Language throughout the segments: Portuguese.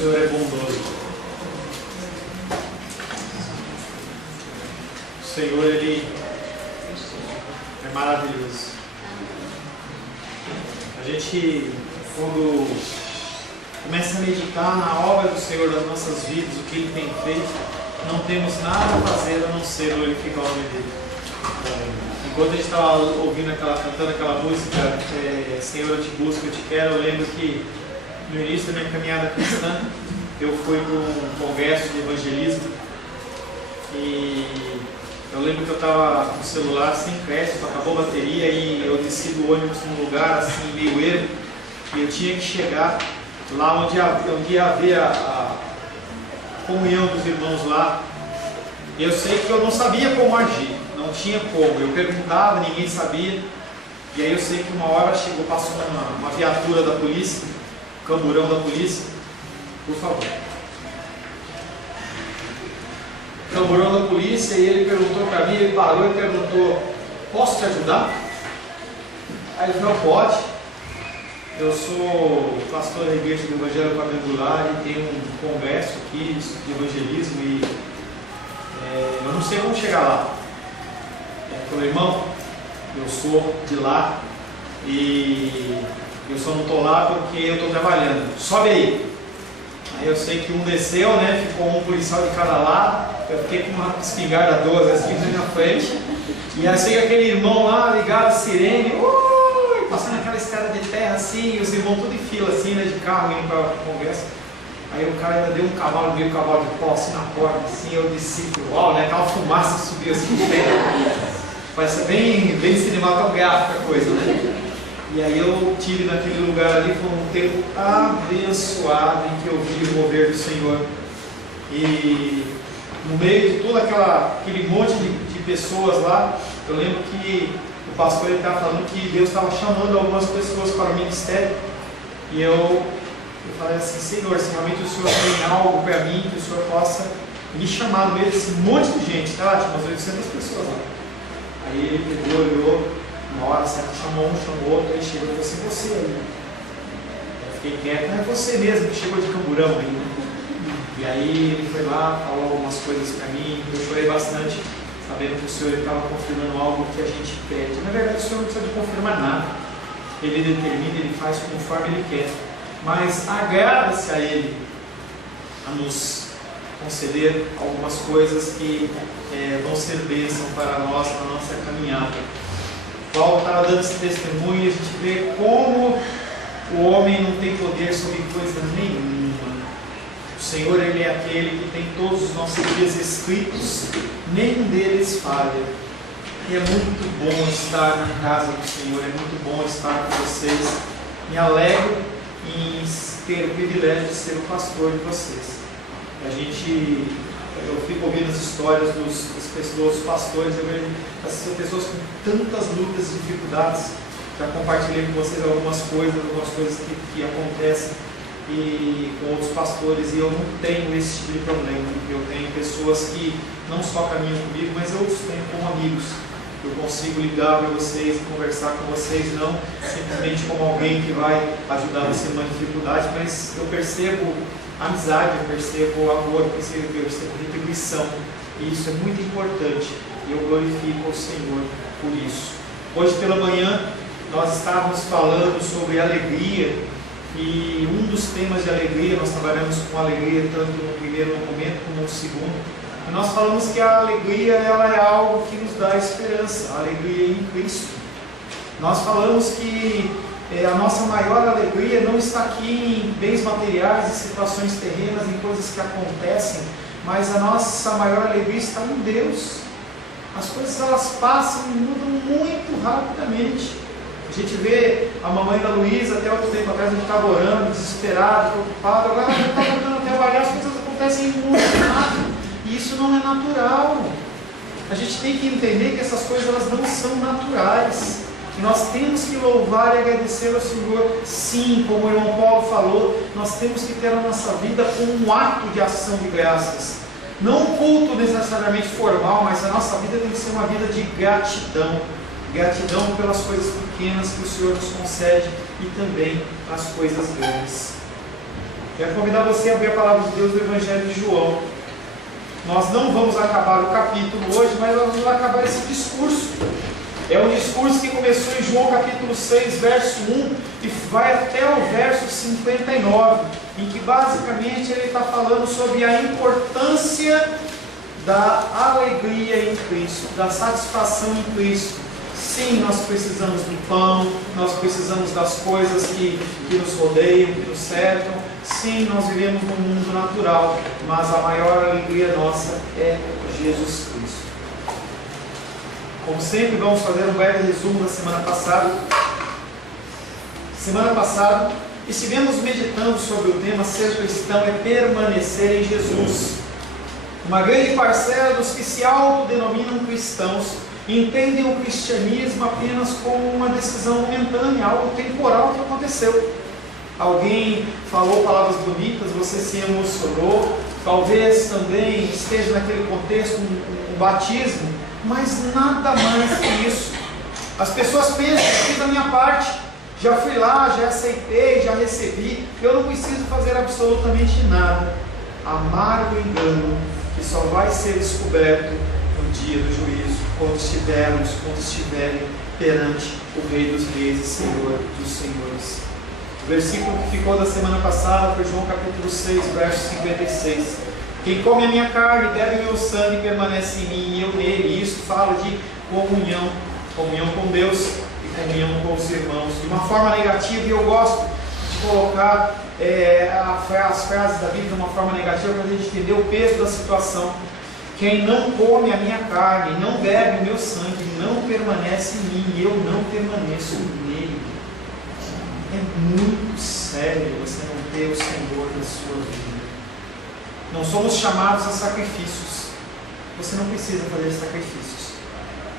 Senhor é bondoso. O Senhor, Ele é maravilhoso. A gente, quando começa a meditar na obra do Senhor nas nossas vidas, o que Ele tem feito, não temos nada a fazer a não ser glorificar o nome dEle. Enquanto a gente estava ouvindo cantando aquela música, Senhor, eu te busco, eu te quero, eu lembro que no início da minha caminhada cristã, eu fui para um congresso de evangelismo e eu lembro que eu estava com o celular sem crédito, acabou a bateria e eu desci do ônibus num lugar assim, meio ermo, e eu tinha que chegar lá onde ia haver a comunhão dos irmãos lá. Eu sei que eu não sabia como agir, não tinha como, eu perguntava, ninguém sabia, e aí eu sei que uma hora chegou, passou uma viatura da polícia, camburão da polícia, por favor. Camburão da polícia, e ele perguntou para mim, ele parou e perguntou: posso te ajudar? Aí ele falou: não, pode. Eu sou pastor da igreja do Evangelho Quadrangular e tenho um congresso aqui de evangelismo e eu não sei como chegar lá. Ele falou: irmão, eu sou de lá e eu só não estou lá porque eu estou trabalhando. Sobe aí. Aí eu sei que um desceu, né? Ficou um policial de cada lado. Eu fiquei com uma espingarda 12 assim na minha frente. E aí eu sei que aquele irmão lá ligado a sirene, passando aquela estrada de terra assim, e os irmãos tudo em fila assim, né? De carro indo para o congresso. Aí o cara ainda deu um cavalo, meio cavalo de pau assim na porta, assim, eu desci, uau, né? Aquela fumaça subiu assim de terra. Parece bem cinematográfica a coisa, né? E aí eu tive naquele lugar ali, foi um tempo abençoado em que eu vi o mover do Senhor. E no meio de todo aquele monte de pessoas lá, eu lembro que o pastor estava falando que Deus estava chamando algumas pessoas para o ministério. E eu falei assim: Senhor, se realmente o Senhor tem algo para mim, que o Senhor possa me chamar no meio desse monte de gente, tá? Tinha umas 800 pessoas lá. Aí ele pegou, olhou. Uma hora certa chamou um, chamou outro, aí chegou e falou assim: você aí. Eu fiquei quieto: não é você mesmo que chegou de camburão aí, né? E aí ele foi lá, falou algumas coisas para mim, eu chorei bastante, sabendo que o Senhor estava confirmando algo que a gente pede. Na verdade, o Senhor não precisa de confirmar nada, Ele determina, Ele faz conforme Ele quer, mas agrada-se a Ele a nos conceder algumas coisas que vão ser bênção para nós na nossa caminhada. Paulo estava dando esse testemunho e a gente vê como o homem não tem poder sobre coisa nenhuma. O Senhor, Ele é aquele que tem todos os nossos dias escritos, nenhum deles falha. E é muito bom estar na casa do Senhor, é muito bom estar com vocês. Me alegro em ter o privilégio de ser o pastor de vocês. Eu fico ouvindo as histórias dos pastores, eu vejo essas pessoas com tantas lutas e dificuldades. Já compartilhei com vocês algumas coisas que acontecem com outros pastores, e eu não tenho esse tipo de problema. Eu tenho pessoas que não só caminham comigo, mas eu os tenho como amigos. Eu consigo ligar para vocês e conversar com vocês, não simplesmente como alguém que vai ajudar você numa dificuldade, mas eu percebo amizade, eu percebo amor, eu percebo retribuição, e isso é muito importante, e eu glorifico ao Senhor por isso. Hoje pela manhã nós estávamos falando sobre alegria, e um dos temas de alegria, nós trabalhamos com alegria tanto no primeiro momento como no segundo, e nós falamos que a alegria ela é algo que nos dá esperança, a alegria em Cristo. Nós falamos que a nossa maior alegria não está aqui em bens materiais, em situações terrenas, em coisas que acontecem, mas a nossa maior alegria está em Deus. As coisas elas passam e mudam muito rapidamente. A gente vê a mamãe da Luísa, até outro tempo atrás, a gente estava orando, desesperado, preocupado, agora ela está voltando a trabalhar, as coisas acontecem muito rápido, e isso não é natural. A gente tem que entender que essas coisas elas não são naturais. E nós temos que louvar e agradecer ao Senhor, sim, como o irmão Paulo falou, nós temos que ter a nossa vida como um ato de ação de graças. Não um culto necessariamente formal, mas a nossa vida tem que ser uma vida de gratidão. Gratidão pelas coisas pequenas que o Senhor nos concede e também as coisas grandes. Quero convidar você a abrir a palavra de Deus no Evangelho de João. Nós não vamos acabar o capítulo hoje, mas nós vamos acabar esse discurso. É um discurso que começou em João capítulo 6, verso 1 e vai até o verso 59, em que basicamente ele está falando sobre a importância da alegria em Cristo, da satisfação em Cristo. Sim, nós precisamos do pão, nós precisamos das coisas que nos rodeiam, que nos cercam. Sim, nós vivemos num mundo natural, mas a maior alegria nossa é Jesus Cristo. Como sempre, vamos fazer um breve resumo da semana passada. Semana passada, estivemos meditando sobre o tema ser cristão é permanecer em Jesus. Uma grande parcela dos que se autodenominam cristãos entendem o cristianismo apenas como uma decisão momentânea, algo temporal que aconteceu. Alguém falou palavras bonitas, você se emocionou, talvez também esteja naquele contexto um batismo, mas nada mais que isso. As pessoas pensam, fiz a minha parte, já fui lá, já aceitei, já recebi, eu não preciso fazer absolutamente nada. Amargo engano que só vai ser descoberto no dia do juízo, quando estiverem perante o Rei dos Reis e Senhor dos Senhores. O versículo que ficou da semana passada foi João capítulo 6, verso 56. Quem come a minha carne e bebe o meu sangue permanece em mim e eu nele. Isso fala de comunhão com Deus e comunhão com os irmãos. De uma forma negativa, e eu gosto de colocar as frases da Bíblia de uma forma negativa para a gente entender o peso da situação. Quem não come a minha carne, não bebe o meu sangue, não permanece em mim e eu não permaneço nele. É muito sério você não ter o Senhor na sua vida. Não somos chamados a sacrifícios. Você não precisa fazer sacrifícios.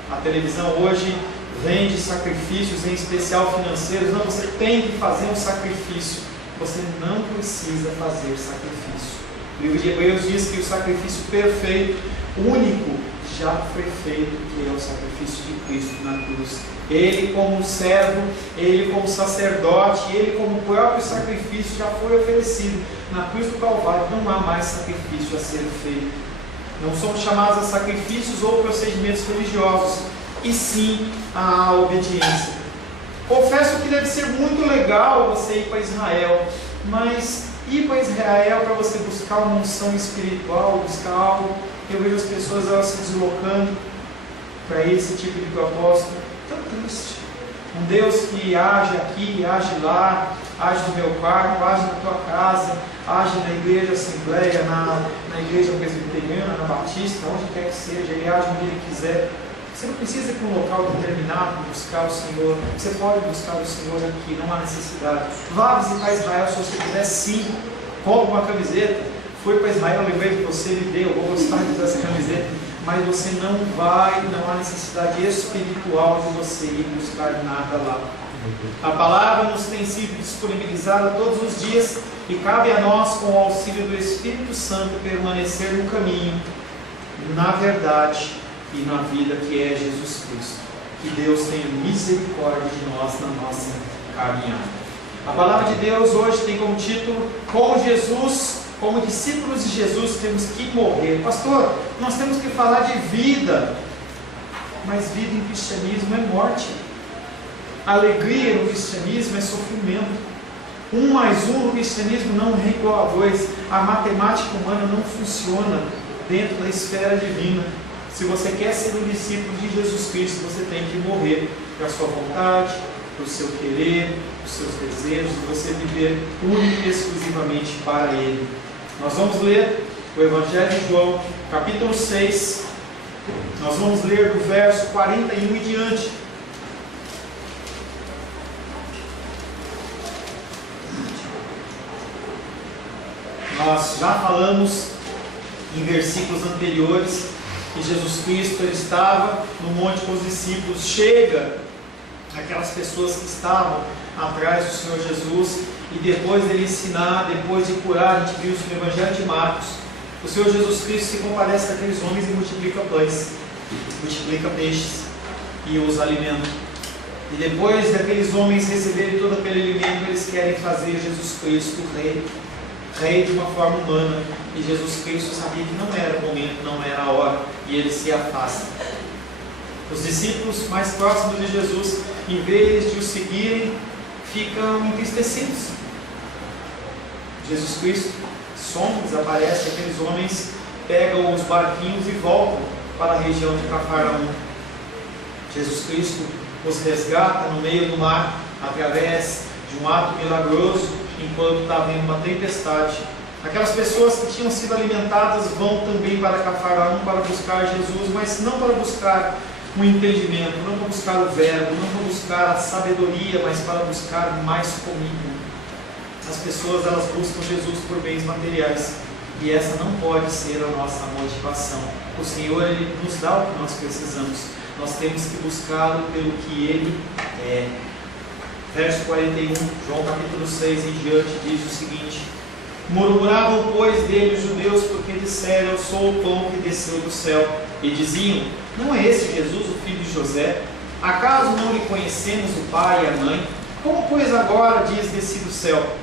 A televisão hoje vende sacrifícios, em especial financeiros. Não, você tem que fazer um sacrifício. Você não precisa fazer sacrifício. O livro de Hebreus diz que o sacrifício perfeito, único, já foi feito, que é o sacrifício de Cristo na cruz. Ele como servo, ele como sacerdote, ele como próprio sacrifício já foi oferecido na cruz do Calvário. Não há mais sacrifício a ser feito. Não somos chamados a sacrifícios ou procedimentos religiosos, e sim a obediência. Confesso que deve ser muito legal você ir para Israel, mas ir para Israel para você buscar uma unção espiritual, buscar algo. Eu vejo as pessoas elas se deslocando para esse tipo de propósito. Tão triste. Um Deus que age aqui, age lá, age no meu quarto, age na tua casa, age na igreja assembleia, na igreja presbiteriana, na batista, onde quer que seja, ele age onde ele quiser. Você não precisa ir para um local determinado para buscar o Senhor. Você pode buscar o Senhor aqui, não há necessidade. Vá visitar Israel se você quiser, sim. Compre uma camiseta. Fui para Israel, lembrei que você me deu, vou gostar de usar essa camiseta. Mas você não há necessidade espiritual de você ir buscar nada lá. A palavra nos tem sido disponibilizada todos os dias e cabe a nós, com o auxílio do Espírito Santo, permanecer no caminho, na verdade e na vida que é Jesus Cristo. Que Deus tenha misericórdia de nós na nossa caminhada. A palavra de Deus hoje tem como título: como Jesus, como discípulos de Jesus, temos que morrer. Pastor, nós temos que falar de vida, mas vida em cristianismo é morte. Alegria no cristianismo é sofrimento. 1 mais 1 no cristianismo não é igual a 2. A matemática humana não funciona dentro da esfera divina. Se você quer ser um discípulo de Jesus Cristo, você tem que morrer para a sua vontade, para o seu querer, para os seus desejos, e você viver única e exclusivamente para Ele. Nós vamos ler o Evangelho de João, capítulo 6. Nós vamos ler do verso 41 e diante. Nós já falamos em versículos anteriores que Jesus Cristo ele estava no monte com os discípulos. Chega aquelas pessoas que estavam atrás do Senhor Jesus, e depois dele ensinar, depois de curar, a gente viu isso no Evangelho de Marcos, o Senhor Jesus Cristo se compadece daqueles homens e multiplica pães, multiplica peixes e os alimenta. E depois daqueles homens receberem todo aquele alimento, eles querem fazer Jesus Cristo rei de uma forma humana. E Jesus Cristo sabia que não era o momento, não era a hora, e ele se afasta. Os discípulos mais próximos de Jesus, em vez de o seguirem, ficam entristecidos. Jesus Cristo some, desaparece, aqueles homens pegam os barquinhos e voltam para a região de Cafarnaum. Jesus Cristo os resgata no meio do mar, através de um ato milagroso, enquanto está havendo uma tempestade. Aquelas pessoas que tinham sido alimentadas vão também para Cafarnaum para buscar Jesus, mas não para buscar um entendimento, não para buscar o verbo, não para buscar a sabedoria, mas para buscar mais comida. As pessoas, elas buscam Jesus por bens materiais, e essa não pode ser a nossa motivação. O Senhor, Ele nos dá o que nós precisamos, nós temos que buscá-lo pelo que Ele é. Verso 41, João capítulo 6 em diante, diz o seguinte: murmuravam, pois, dele os judeus, porque disseram: eu sou o pão que desceu do céu. E diziam: não é esse Jesus, o filho de José? Acaso não lhe conhecemos o pai e a mãe? Como, pois, agora diz: desci do céu?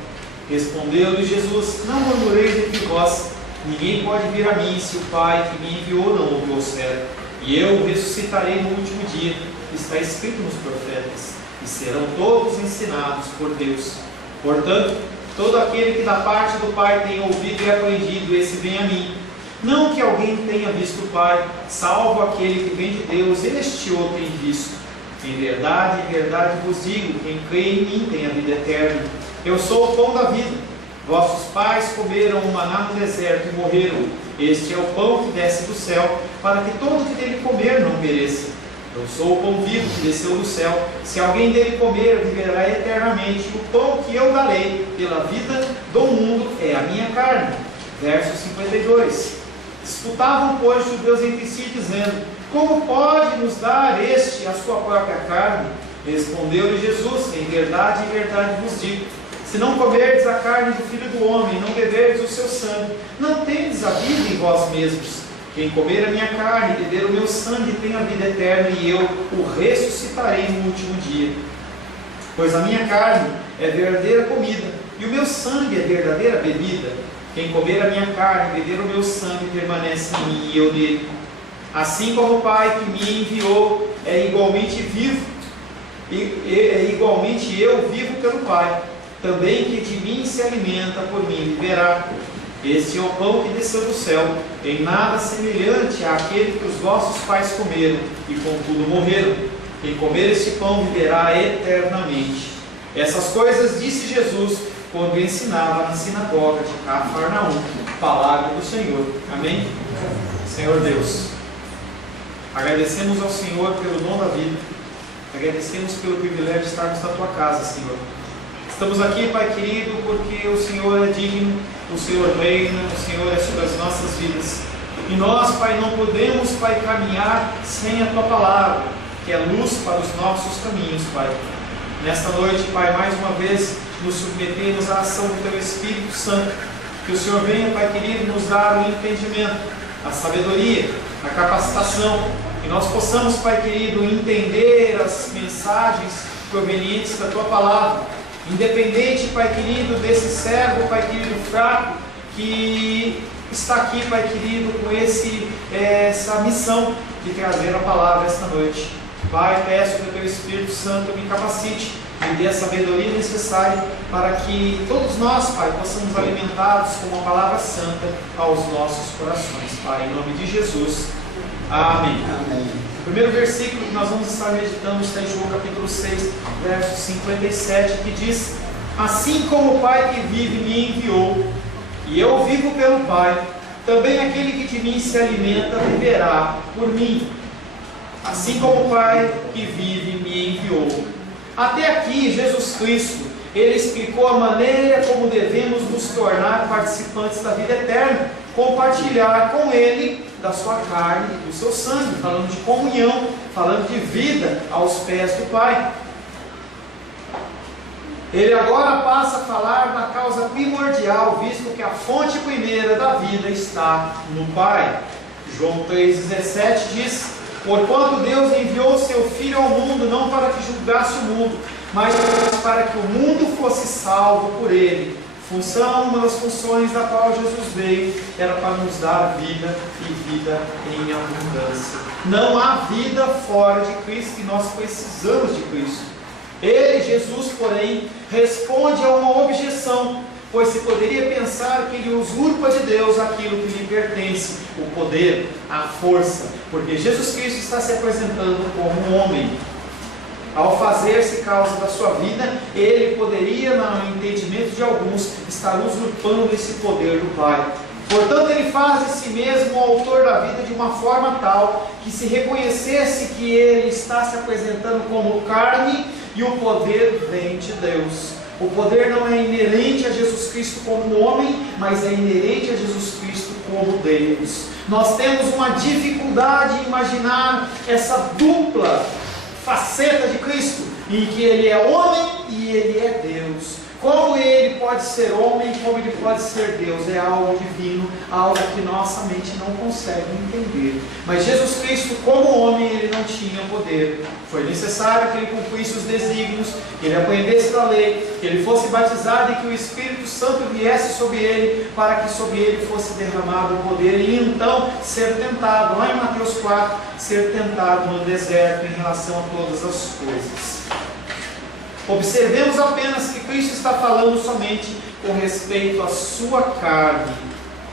Respondeu-lhe Jesus: não murmureis entre vós. Ninguém pode vir a mim se o Pai que me enviou não o trouxer. E eu o ressuscitarei no último dia. Está escrito nos profetas: e serão todos ensinados por Deus. Portanto, todo aquele que da parte do Pai tem ouvido e aprendido, esse vem a mim. Não que alguém tenha visto o Pai, salvo aquele que vem de Deus, este o tem visto. Em verdade vos digo: quem crê em mim tem a vida eterna. Eu sou o pão da vida. Vossos pais comeram o maná no deserto e morreram. Este é o pão que desce do céu, para que todo que dele comer não pereça. Eu sou o pão vivo que desceu do céu. Se alguém dele comer, viverá eternamente. O pão que eu darei pela vida do mundo é a minha carne. Verso 52. Disputavam, pois, os judeus entre si, dizendo: como pode nos dar este a sua própria carne? Respondeu-lhe Jesus: em verdade vos digo, se não comerdes a carne do Filho do Homem, e não beberdes o seu sangue, não tendes a vida em vós mesmos. Quem comer a minha carne e beber o meu sangue tem a vida eterna, e eu o ressuscitarei no último dia. Pois a minha carne é verdadeira comida, e o meu sangue é verdadeira bebida. Quem comer a minha carne e beber o meu sangue permanece em mim e eu nele. Assim como o Pai que me enviou é igualmente vivo, e igualmente eu vivo pelo Pai, também que de mim se alimenta, por mim viverá. Este é o pão que desceu do céu, em nada semelhante àquele que os vossos pais comeram, e contudo morreram. Quem comer este pão viverá eternamente. Essas coisas disse Jesus quando ensinava na sinagoga de Cafarnaum. Palavra do Senhor. Amém? Senhor Deus, agradecemos ao Senhor pelo dom da vida, agradecemos pelo privilégio de estarmos na Tua casa, Senhor. Estamos aqui, Pai querido, porque o Senhor é digno, o Senhor reina, o Senhor é sobre as nossas vidas. E nós, Pai, não podemos, Pai, caminhar sem a Tua palavra, que é luz para os nossos caminhos, Pai. Nesta noite, Pai, mais uma vez nos submetemos à ação do Teu Espírito Santo. Que o Senhor venha, Pai querido, nos dar o entendimento, a sabedoria, a capacitação, que nós possamos, Pai querido, entender as mensagens provenientes da Tua palavra. Independente, Pai querido, desse servo, Pai querido, fraco, que está aqui, Pai querido, com essa missão de trazer a palavra esta noite. Pai, peço que o Teu Espírito Santo me capacite, me dê a sabedoria necessária para que todos nós, Pai, possamos alimentados com a palavra santa aos nossos corações. Pai, em nome de Jesus. Amém. Amém. O primeiro versículo que nós vamos estar meditando está em João capítulo 6, verso 57, que diz: assim como o Pai que vive me enviou, e eu vivo pelo Pai, também aquele que de mim se alimenta viverá por mim. Assim como o Pai que vive me enviou. Até aqui, Jesus Cristo, Ele explicou a maneira como devemos nos tornar participantes da vida eterna, compartilhar com Ele da sua carne e do seu sangue, falando de comunhão, falando de vida aos pés do Pai. Ele agora passa a falar da causa primordial, visto que a fonte primeira da vida está no Pai. João 3,17 diz: porquanto Deus enviou seu Filho ao mundo, não para que julgasse o mundo, mas para que o mundo fosse salvo por ele. Uma das funções da qual Jesus veio era para nos dar vida e vida em abundância. Não há vida fora de Cristo e nós precisamos de Cristo. Ele, Jesus, porém, responde a uma objeção, pois se poderia pensar que ele usurpa de Deus aquilo que lhe pertence, o poder, a força, porque Jesus Cristo está se apresentando como um homem. Ao fazer-se causa da sua vida, ele poderia, no entendimento de alguns, estar usurpando esse poder do Pai. Portanto, ele faz de si mesmo o autor da vida de uma forma tal que se reconhecesse que ele está se apresentando como carne e o poder vem de Deus. O poder não é inerente a Jesus Cristo como homem, mas é inerente a Jesus Cristo como Deus. Nós temos uma dificuldade em imaginar essa dupla faceta de Cristo, em que ele é homem e ele é Deus. Como ele pode ser homem, como ele pode ser Deus, é algo divino, algo que nossa mente não consegue entender. Mas Jesus Cristo, como homem, ele não tinha poder. Foi necessário que ele cumprisse os desígnios, que ele aprendesse da lei, que ele fosse batizado e que o Espírito Santo viesse sobre ele, para que sobre ele fosse derramado o poder, e então ser tentado, lá em Mateus 4, ser tentado no deserto em relação a todas as coisas. Observemos apenas que Cristo está falando somente com respeito à sua carne.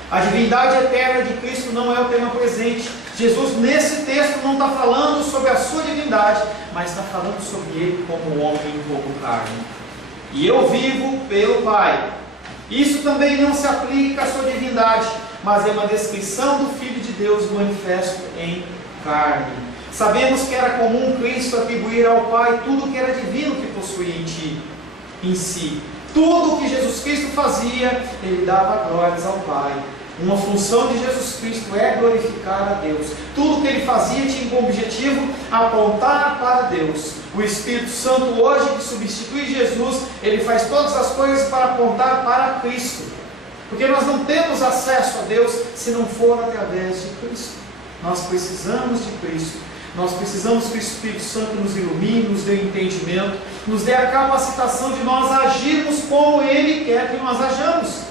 A divindade eterna de Cristo não é o tema presente. Jesus, nesse texto, não está falando sobre a sua divindade, mas está falando sobre ele como homem, como carne. E eu vivo pelo Pai. Isso também não se aplica à sua divindade, mas é uma descrição do Filho de Deus manifesto em carne. Sabemos que era comum Cristo atribuir ao Pai tudo que era divino que possuía em si. Tudo o que Jesus Cristo fazia, ele dava glórias ao Pai. Uma função de Jesus Cristo é glorificar a Deus. Tudo que ele fazia tinha como objetivo apontar para Deus. O Espírito Santo hoje, que substitui Jesus, ele faz todas as coisas para apontar para Cristo. Porque nós não temos acesso a Deus se não for através de Cristo. Nós precisamos de Cristo. Nós precisamos que o Espírito Santo nos ilumine, nos dê entendimento, nos dê a capacitação de nós agirmos como Ele quer que nós hajamos.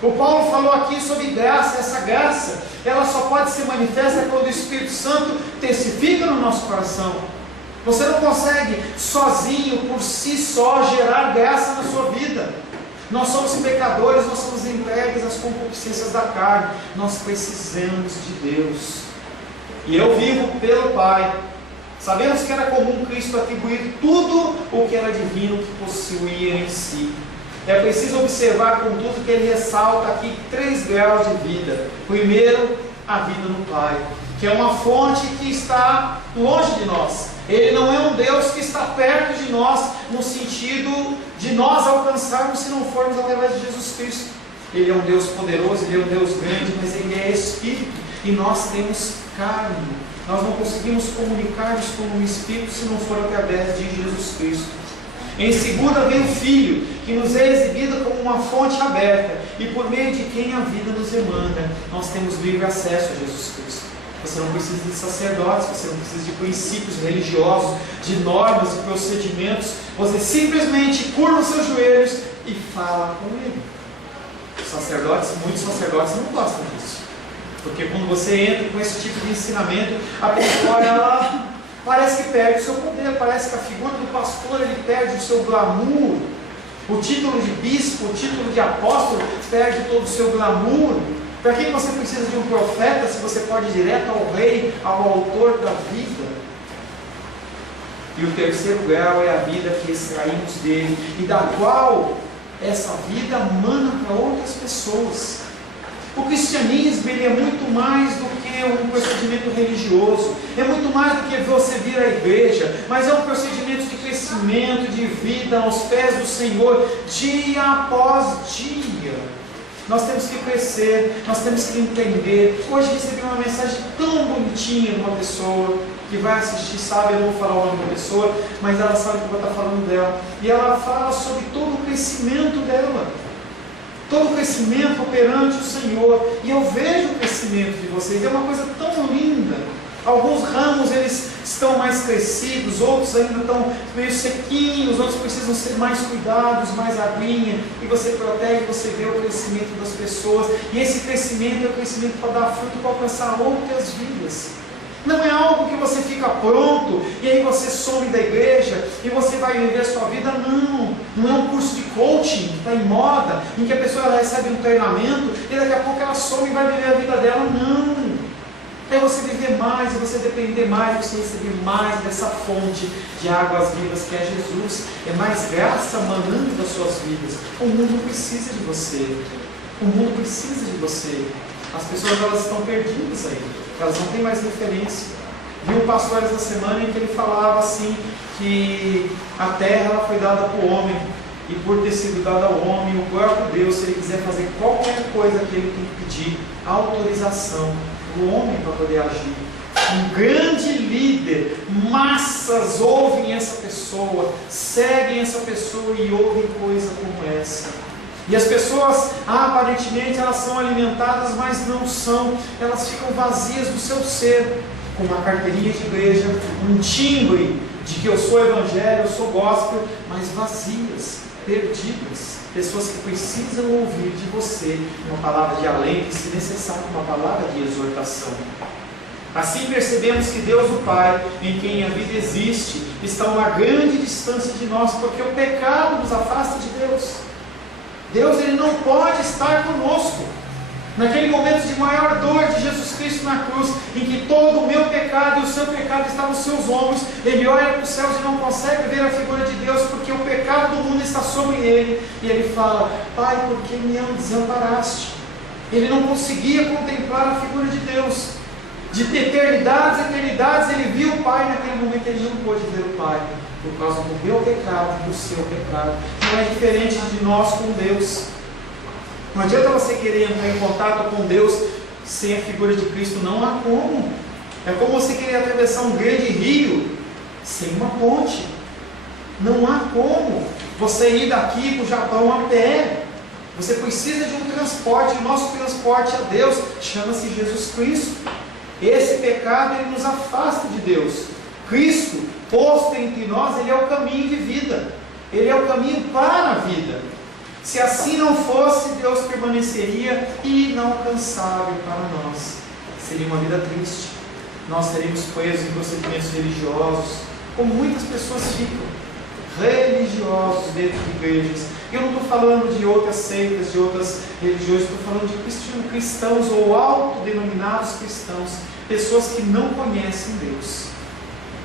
O Paulo falou aqui sobre graça. Essa graça, ela só pode ser manifesta quando o Espírito Santo testifica no nosso coração. Você não consegue sozinho, por si só, gerar graça na sua vida. Nós somos pecadores, nós somos entregues às concupiscências da carne. Nós precisamos de Deus. E eu vivo pelo Pai. Sabemos que era comum Cristo atribuir tudo o que era divino que possuía em si. É preciso observar, contudo, que ele ressalta aqui 3 graus de vida. Primeiro, a vida no Pai, que é uma fonte que está longe de nós. Ele não é um Deus que está perto de nós, no sentido de nós alcançarmos se não formos através de Jesus Cristo. Ele é um Deus poderoso, ele é um Deus grande, mas ele é Espírito. E nós temos carne. Nós não conseguimos comunicar-nos com o Espírito se não for através de Jesus Cristo. Em segunda vem o Filho, que nos é exibido como uma fonte aberta, e por meio de quem a vida nos emana. Nós temos livre acesso a Jesus Cristo. Você não precisa de sacerdotes, você não precisa de princípios religiosos, de normas e procedimentos. Você simplesmente curva os seus joelhos e fala com Ele. Muitos sacerdotes não gostam disso. Porque quando você entra com esse tipo de ensinamento, a pessoa ela parece que perde o seu poder, parece que a figura do pastor ele perde o seu glamour. O título de bispo, o título de apóstolo perde todo o seu glamour. Para que você precisa de um profeta se você pode ir direto ao rei, ao autor da vida? E o terceiro grau é a vida que extraímos dele e da qual essa vida mana para outras pessoas. O cristianismo ele é muito mais do que um procedimento religioso, é muito mais do que você vir à igreja, mas é um procedimento de crescimento, de vida aos pés do Senhor, dia após dia. Nós temos que crescer, nós temos que entender. Hoje recebi uma mensagem tão bonitinha de uma pessoa que vai assistir, sabe, eu não vou falar o nome da pessoa, mas ela sabe que eu vou estar falando dela, e ela fala sobre todo o crescimento dela. Todo o crescimento perante o Senhor. E eu vejo o crescimento de vocês. É uma coisa tão linda. Alguns ramos eles estão mais crescidos, outros ainda estão meio sequinhos, outros precisam ser mais cuidados, mais aguinha, e você protege, você vê o crescimento das pessoas, e esse crescimento é o crescimento para dar fruto, para alcançar outras vidas. Não é algo que você fica pronto e aí você some da igreja e você vai viver a sua vida. Não é um curso de coaching que está em moda, em que a pessoa ela recebe um treinamento e daqui a pouco ela some e vai viver a vida dela. Não. É você viver mais, é você depender mais, você receber mais dessa fonte de águas vivas que é Jesus. É mais graça manando das suas vidas. O mundo precisa de você. O mundo precisa de você. As pessoas elas estão perdidas aí. Elas não têm mais referência. Vi um pastor essa semana em que ele falava assim, que a terra ela foi dada para o homem, e por ter sido dada ao homem, o próprio Deus, se ele quiser fazer qualquer coisa que ele tem que pedir, autorização para o homem para poder agir. Um grande líder, massas ouvem essa pessoa, seguem essa pessoa e ouvem coisa como essa. E as pessoas, aparentemente, elas são alimentadas, mas não são, elas ficam vazias do seu ser, com uma carteirinha de igreja, um timbre de que eu sou evangelho, eu sou gospel, mas vazias, perdidas, pessoas que precisam ouvir de você uma palavra de alento e, se necessário, uma palavra de exortação. Assim percebemos que Deus o Pai, em quem a vida existe, está a uma grande distância de nós, porque o pecado nos afasta de Deus. Deus ele não pode estar conosco. Naquele momento de maior dor de Jesus Cristo na cruz, em que todo o meu pecado e o seu pecado está nos seus ombros, ele olha para os céus e não consegue ver a figura de Deus, porque o pecado do mundo está sobre ele, e ele fala: Pai, por que me desamparaste? Ele não conseguia contemplar a figura de Deus. De eternidades a eternidades ele viu o Pai, naquele momento ele não pôde ver o Pai, por causa do meu pecado e do seu pecado. Não é diferente de nós com Deus. Não adianta você querer entrar em contato com Deus sem a figura de Cristo, não há como. É como você querer atravessar um grande rio sem uma ponte. Não há como você ir daqui para o Japão a pé. Você precisa de um transporte. O nosso transporte a Deus chama-se Jesus Cristo. Esse pecado ele nos afasta de Deus. Cristo, posto entre nós, ele é o caminho de vida. Ele é o caminho para a vida. Se assim não fosse, Deus permaneceria inalcançável para nós. Seria uma vida triste. Nós seríamos presos em procedimentos religiosos, como muitas pessoas ficam, religiosos dentro de igrejas. Eu não estou falando de outras seitas, de outras religiões, estou falando de cristãos ou autodenominados cristãos, pessoas que não conhecem Deus.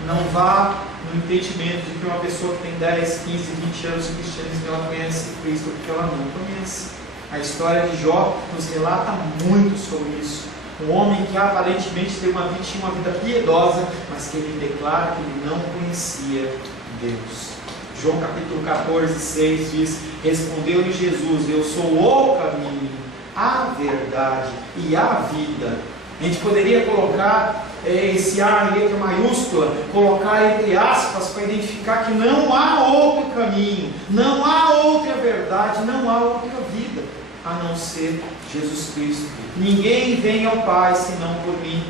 Não vá no entendimento de que uma pessoa que tem 10, 15, 20 anos de cristianismo, ela conhece Cristo, porque ela não conhece. A história de Jó nos relata muito sobre isso. Um homem que aparentemente tinha uma vida piedosa, mas que ele declara que ele não conhecia Deus. João capítulo 14, 6 diz: respondeu-lhe Jesus: eu sou o caminho, a verdade e a vida. A gente poderia colocar esse A em letra maiúscula, colocar entre aspas para identificar que não há outro caminho, não há outra verdade, não há outra vida a não ser Jesus Cristo. Ninguém vem ao Pai senão por mim.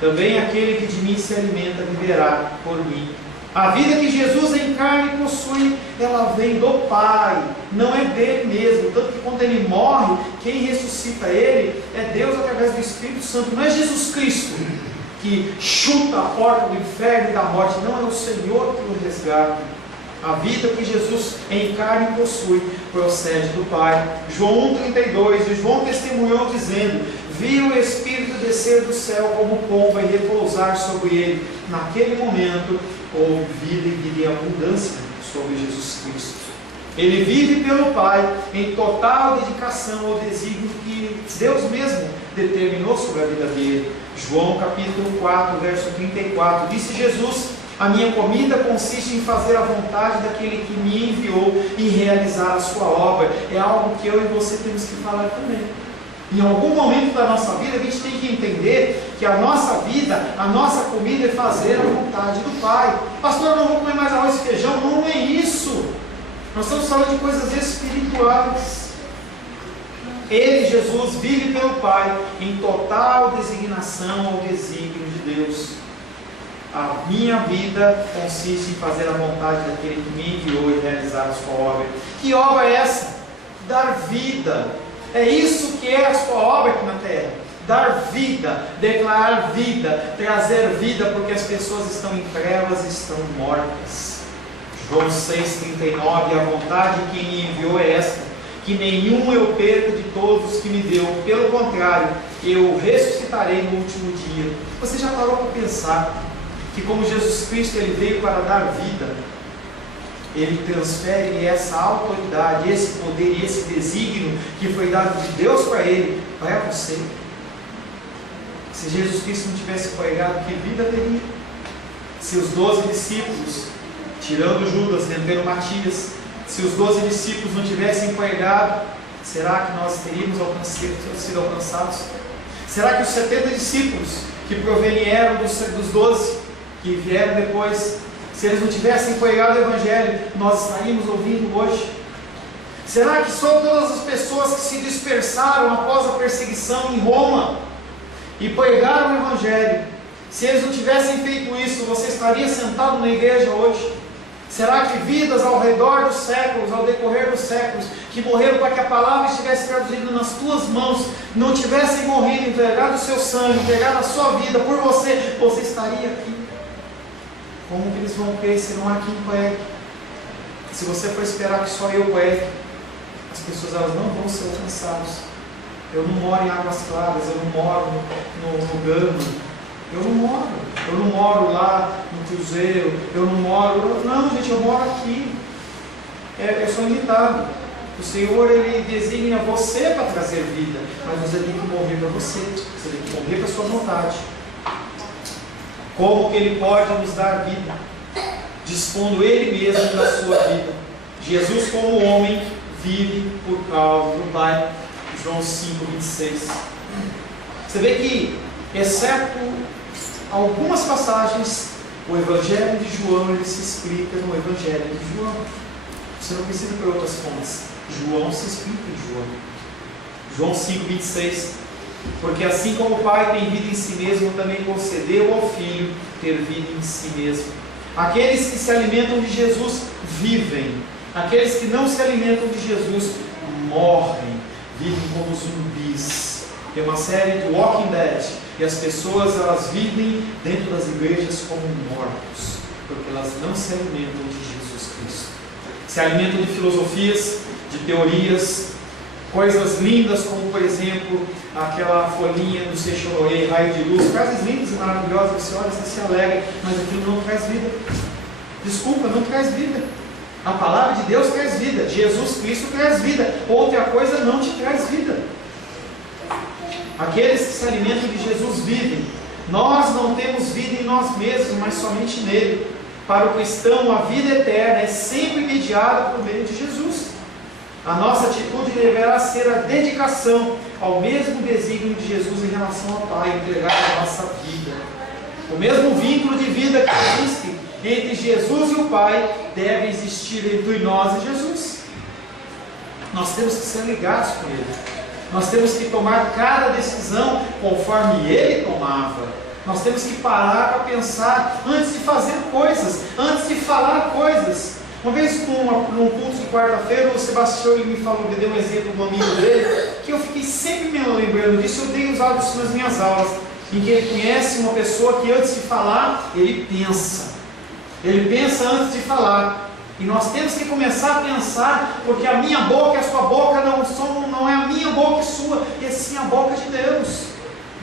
Também aquele que de mim se alimenta viverá por mim. A vida que Jesus em carne possui, ela vem do Pai, não é dele mesmo. Tanto que quando ele morre, quem ressuscita ele é Deus através do Espírito Santo. Não é Jesus Cristo que chuta a porta do inferno e da morte, não, é o Senhor que o resgata. A vida que Jesus em carne possui procede do Pai. João 1,32, e João testemunhou dizendo: viu o Espírito descer do céu como pomba e repousar sobre ele. Naquele momento houve vida e vida em abundância sobre Jesus Cristo. Ele vive pelo Pai em total dedicação ao desígnio que Deus mesmo determinou sobre a vida dele. João capítulo 4, verso 34, disse Jesus: a minha comida consiste em fazer a vontade daquele que me enviou e realizar a sua obra. É algo que eu e você temos que falar também. Em algum momento da nossa vida, a gente tem que entender que a nossa vida, a nossa comida é fazer a vontade do Pai. Pastor, eu não vou comer mais arroz e feijão. Não é isso. Nós estamos falando de coisas espirituais. Ele, Jesus, vive pelo Pai em total designação ao desígnio de Deus. A minha vida consiste em fazer a vontade daquele que me enviou e realizar a sua obra. Que obra é essa? Dar vida. É isso que é a sua obra aqui na terra. Dar vida, declarar vida, trazer vida, porque as pessoas estão em trevas e estão mortas. João 6,39, a vontade de quem me enviou é esta, que nenhum eu perco de todos que me deu, pelo contrário, eu ressuscitarei no último dia. Você já parou para pensar que como Jesus Cristo ele veio para dar vida, ele transfere essa autoridade, esse poder e esse desígnio que foi dado de Deus para ele, para você? Se Jesus Cristo não tivesse pregado, que vida teria? Se os 12 discípulos, tirando Judas, tentando Matias, se os 12 discípulos não tivessem pregado, será que nós teríamos sido alcançados? Será que os 70 discípulos que provieram dos 12, que vieram depois, se eles não tivessem pregado o Evangelho, nós estaríamos ouvindo hoje? Será que só todas as pessoas que se dispersaram após a perseguição em Roma e pregaram o Evangelho, se eles não tivessem feito isso, você estaria sentado na igreja hoje? Será que vidas ao redor dos séculos, ao decorrer dos séculos, que morreram para que a palavra estivesse traduzida nas tuas mãos, não tivessem morrido, entregado o seu sangue, entregado a sua vida por você, você estaria aqui? Como que eles vão crer se não há quem pregue? Se você for esperar que só eu pregue, as pessoas elas não vão ser alcançadas. Eu não moro em Águas Claras, eu não moro no Gama, eu não moro lá no Cruzeiro, eu não moro, não gente, eu moro aqui, eu sou limitado. O Senhor ele designa você para trazer vida, mas você tem que morrer para você tem que morrer para a sua vontade. Como que Ele pode nos dar vida? Dispondo Ele mesmo da sua vida. Jesus como homem vive por causa do Pai. João 5,26. Você vê que, exceto algumas passagens, o Evangelho de João ele se explica no Evangelho de João. Você não precisa por outras fontes. João se explica em João. João 5,26. Porque assim como o Pai tem vida em si mesmo, também concedeu ao Filho ter vida em si mesmo. Aqueles que se alimentam de Jesus vivem. Aqueles que não se alimentam de Jesus morrem, vivem como zumbis. Tem uma série de Walking Dead e as pessoas elas vivem dentro das igrejas como mortos, porque elas não se alimentam de Jesus Cristo. Se alimentam de filosofias, de teorias, coisas lindas como, por exemplo, aquela folhinha do Seixonoe, raio de luz, frases lindas e maravilhosas, você olha, você se alegra, mas aquilo não traz vida. Desculpa, não traz vida. A palavra de Deus traz vida, Jesus Cristo traz vida, outra coisa não te traz vida. Aqueles que se alimentam de Jesus vivem. Nós não temos vida em nós mesmos, mas somente nele. Para o cristão, a vida eterna é sempre mediada por meio de Jesus. A nossa atitude deverá ser a dedicação ao mesmo desígnio de Jesus em relação ao Pai, entregar a nossa vida. O mesmo vínculo de vida que existe entre Jesus e o Pai deve existir entre nós e Jesus. Nós temos que ser ligados com Ele. Nós temos que tomar cada decisão conforme Ele tomava. Nós temos que parar para pensar antes de fazer coisas, antes de falar coisas. Uma vez num culto de quarta-feira, o Sebastião me falou, me deu um exemplo do amigo dele, que eu fiquei sempre me lembrando disso, eu tenho usado isso nas minhas aulas, em que ele conhece uma pessoa que antes de falar, ele pensa antes de falar, e nós temos que começar a pensar, porque a minha boca e a sua boca não é a minha boca e sua, e sim a boca de Deus.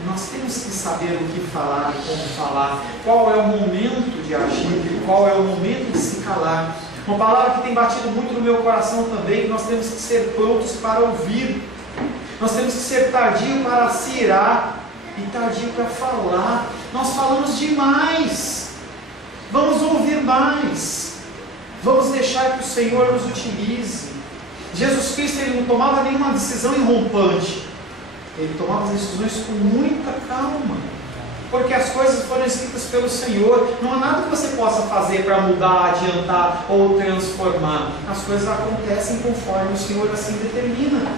Nós temos que saber o que falar e como falar, qual é o momento de agir, qual é o momento de se calar. Uma palavra que tem batido muito no meu coração também, que nós temos que ser prontos para ouvir. Nós temos que ser tardio para se irar e tardio para falar. Nós falamos demais. Vamos ouvir mais. Vamos deixar que o Senhor nos utilize. Jesus Cristo ele não tomava nenhuma decisão irrompante. Ele tomava as decisões com muita calma. Porque as coisas foram escritas pelo Senhor. Não há nada que você possa fazer para mudar, adiantar ou transformar. As coisas acontecem conforme o Senhor assim determina.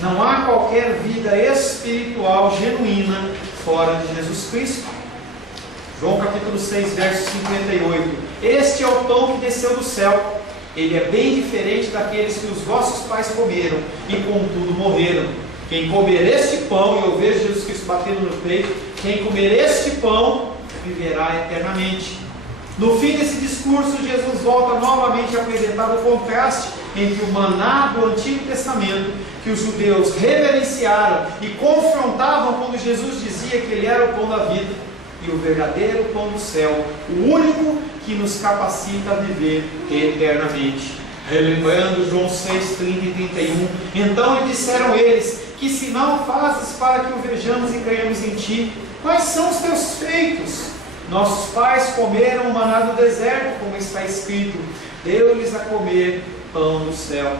Não há qualquer vida espiritual genuína fora de Jesus Cristo. João capítulo 6, verso 58. Este é o pão que desceu do céu. Ele é bem diferente daqueles que os vossos pais comeram e contudo morreram. Quem comer este pão, e eu vejo Jesus Cristo batendo no peito, quem comer este pão viverá eternamente. No fim desse discurso, Jesus volta novamente a apresentar o contraste entre o maná do Antigo Testamento, que os judeus reverenciaram e confrontavam quando Jesus dizia que ele era o pão da vida, e o verdadeiro pão do céu, o único que nos capacita a viver eternamente. Relembrando João 6, 30 e 31, então lhe disseram eles: que sinal fazes para que o vejamos e creiamos em ti? Quais são os teus feitos? Nossos pais comeram o maná do deserto, como está escrito: deu-lhes a comer pão do céu.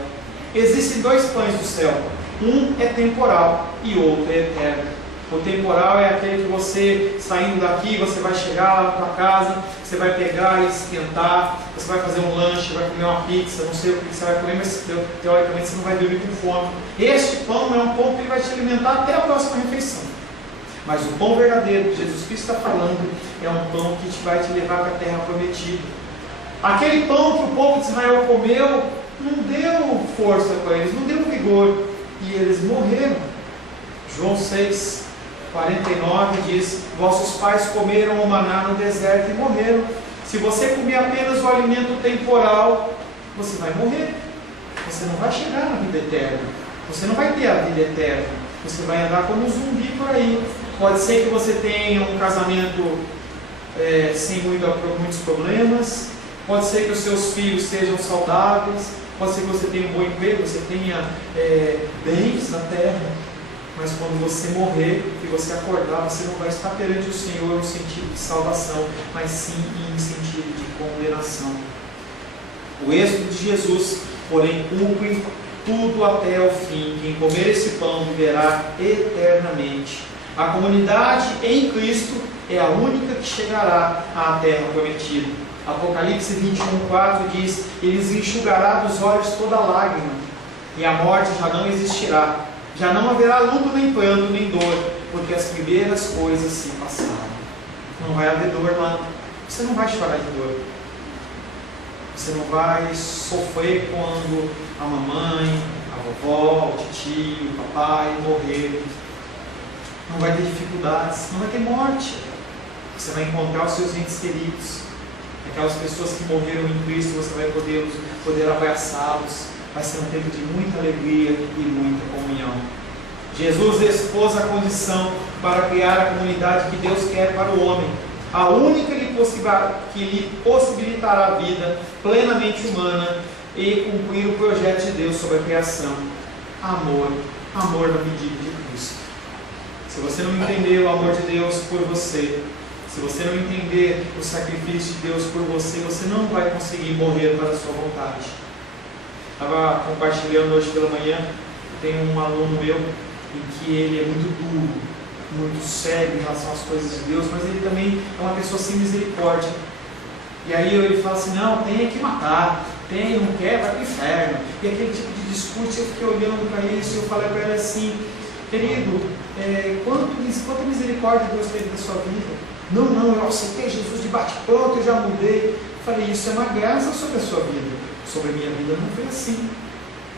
Existem dois pães do céu, um é temporal e outro é eterno. O temporal é aquele que você, saindo daqui, você vai chegar lá para casa, você vai pegar e esquentar, você vai fazer um lanche, vai comer uma pizza, não sei o que você vai comer, mas teoricamente você não vai dormir com fome. Este pão é um pão que vai te alimentar até a próxima refeição. Mas o pão verdadeiro que Jesus Cristo está falando é um pão que vai te levar para a terra prometida. Aquele pão que o povo de Israel comeu não deu força para eles, não deu vigor, e eles morreram. João 6, 49 diz: vossos pais comeram o maná no deserto e morreram. Se você comer apenas o alimento temporal, você vai morrer. Você não vai chegar na vida eterna. Você não vai ter a vida eterna. Você vai andar como um zumbi por aí. Pode ser que você tenha um casamento sem muitos problemas. Pode ser que os seus filhos sejam saudáveis. Pode ser que você tenha um bom emprego, você tenha bens na terra. Mas quando você morrer e você acordar, você não vai estar perante o Senhor no sentido de salvação, mas sim em sentido de condenação. O êxodo de Jesus, porém, cumpre tudo até o fim. Quem comer esse pão viverá eternamente. A comunidade em Cristo é a única que chegará à terra prometida. Apocalipse 21:4 diz: ele lhes enxugará dos olhos toda lágrima, e a morte já não existirá. Já não haverá luto, nem pranto, nem dor, porque as primeiras coisas se passaram. Não vai haver dor lá. Você não vai chorar de dor. Você não vai sofrer quando a mamãe, a vovó, o tio, o papai morrer. Não vai ter dificuldades, não vai ter morte. Você vai encontrar os seus entes queridos. Aquelas pessoas que morreram em Cristo, você vai poder abraçá-los. Vai ser um tempo de muita alegria e muita comunhão. Jesus expôs a condição para criar a comunidade que Deus quer para o homem. A única que lhe possibilitará a vida plenamente humana e cumprir o projeto de Deus sobre a criação. Amor na medida de Cristo. Se você não entender o amor de Deus por você, se você não entender o sacrifício de Deus por você, você não vai conseguir morrer para a sua vontade. Estava compartilhando hoje pela manhã, tem um aluno meu em que ele é muito duro, muito sério em relação às coisas de Deus, mas ele também é uma pessoa sem misericórdia. E aí ele fala assim: não, tem que matar, não quer, vai para o inferno. E aquele tipo de discurso, eu fiquei olhando para isso e eu falei para ele assim: querido, quanta misericórdia Deus teve na sua vida? Não, eu aceitei Jesus de bate-pronto, eu já mudei. Eu falei: isso é uma graça sobre a sua vida. Sobre a minha vida não foi assim.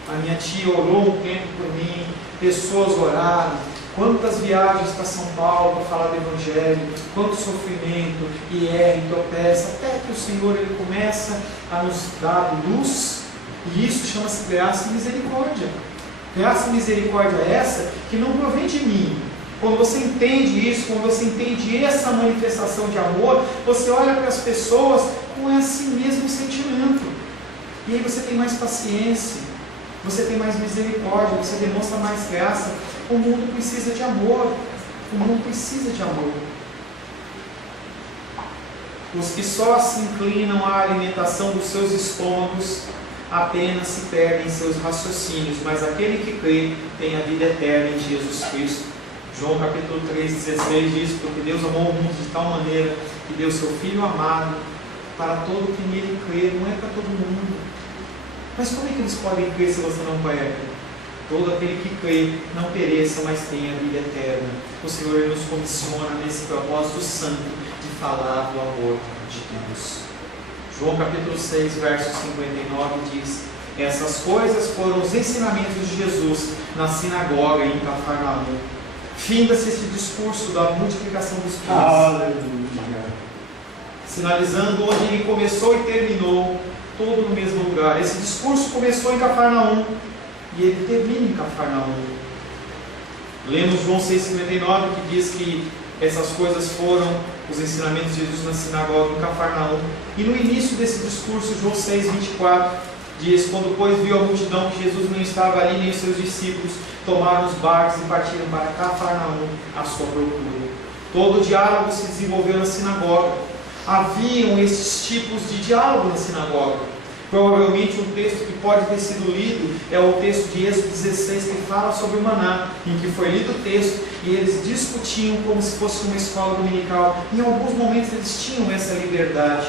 A minha tia orou um tempo por mim, pessoas oraram, quantas viagens para São Paulo para falar do Evangelho, quanto sofrimento, e tropeça, até que o Senhor ele começa a nos dar luz, e isso chama-se graça e misericórdia. Graça e misericórdia é essa que não provém de mim. Quando você entende isso, quando você entende essa manifestação de amor, você olha para as pessoas com esse mesmo sentimento. E aí você tem mais paciência, você tem mais misericórdia, você demonstra mais graça. O mundo precisa de amor. O mundo precisa de amor. Os que só se inclinam à alimentação dos seus estômagos apenas se perdem em seus raciocínios, mas aquele que crê tem a vida eterna em Jesus Cristo. João capítulo 3,16 diz: porque Deus amou o mundo de tal maneira que deu seu Filho amado para todo que nele crê. Não é para todo mundo. Mas como é que eles podem crer se você não vai? Todo aquele que crê não pereça, mas tenha a vida eterna. O Senhor nos comissiona nesse propósito santo de falar do amor de Deus. João capítulo 6, verso 59 diz: essas coisas foram os ensinamentos de Jesus na sinagoga em Cafarnaum. Finda-se esse discurso da multiplicação dos pães, sinalizando onde ele começou e terminou, todo no mesmo lugar. Esse discurso começou em Cafarnaum e ele termina em Cafarnaum. Lemos João 6,59, que diz que essas coisas foram os ensinamentos de Jesus na sinagoga em Cafarnaum. E no início desse discurso, João 6,24, diz: quando pois viu a multidão que Jesus não estava ali, nem os seus discípulos, tomaram os barcos e partiram para Cafarnaum à sua procura. Todo o diálogo se desenvolveu na sinagoga. Haviam esses tipos de diálogo na sinagoga. Provavelmente um texto que pode ter sido lido é o texto de Êxodo 16, que fala sobre o maná, em que foi lido o texto e eles discutiam como se fosse uma escola dominical. Em alguns momentos eles tinham essa liberdade,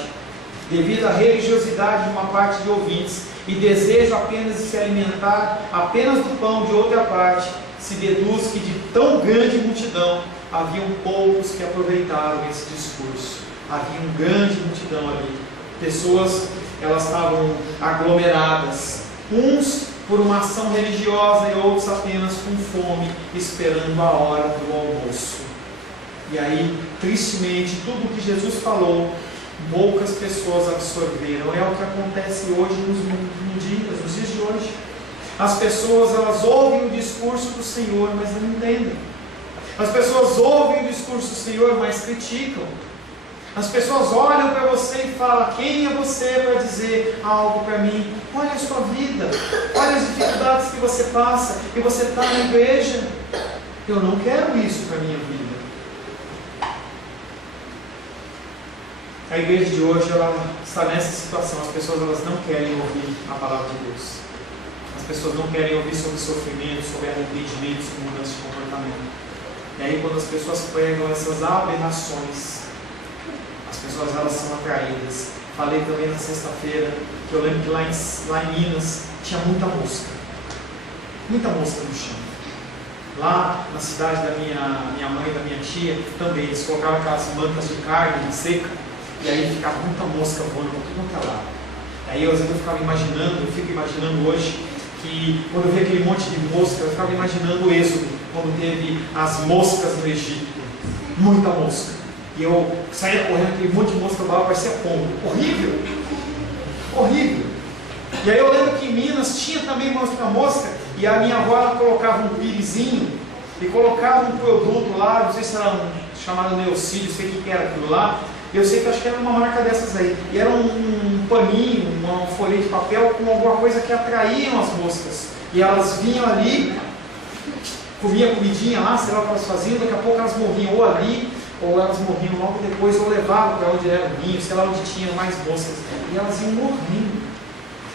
devido à religiosidade de uma parte de ouvintes e desejo apenas de se alimentar apenas do pão de outra parte. Se deduz que de tão grande multidão haviam poucos que aproveitaram esse discurso. Havia uma grande multidão ali, pessoas, elas estavam aglomeradas, uns por uma ação religiosa e outros apenas com fome, esperando a hora do almoço. E aí, tristemente, tudo o que Jesus falou, poucas pessoas absorveram. É o que acontece hoje nos dias de hoje. As pessoas, elas ouvem o discurso do Senhor, mas não entendem. As pessoas ouvem o discurso do Senhor, mas criticam. As pessoas olham para você e falam: quem é você para dizer algo para mim? Olha a sua vida, olha as dificuldades que você passa, e você está na igreja. Eu não quero isso para a minha vida. A igreja de hoje, ela está nessa situação. As pessoas, elas não querem ouvir a palavra de Deus. As pessoas não querem ouvir sobre sofrimento, sobre arrependimento, sobre mudança de comportamento. E aí, quando as pessoas pegam essas aberrações, as pessoas, elas são atraídas. Falei também na sexta-feira que eu lembro que lá em Minas tinha muita mosca no chão. Lá na cidade da minha mãe e da minha tia também, eles colocavam aquelas mantas de carne seca, e aí ficava muita mosca voando por tudo quanto é lado. Aí às vezes eu fico imaginando hoje que quando eu vi aquele monte de mosca, eu ficava imaginando o Êxodo, quando teve as moscas no Egito, muita mosca. E eu saía correndo, aquele monte de mosca lá, parecia pombo. Horrível! Horrível! E aí eu lembro que em Minas tinha também mosca, e a minha avó, ela colocava um pirizinho e colocava um produto lá, não sei se era chamado Neocídio, sei o que era aquilo lá. Eu sei que acho que era uma marca dessas aí. E era um paninho, uma folha de papel com alguma coisa que atraíam as moscas. E elas vinham ali, comiam comidinha lá, sei lá o que elas faziam, daqui a pouco elas morriam ou ali, ou elas morriam logo depois, ou levavam para onde era o ninho, sei lá onde tinha mais moscas. E elas iam morrendo.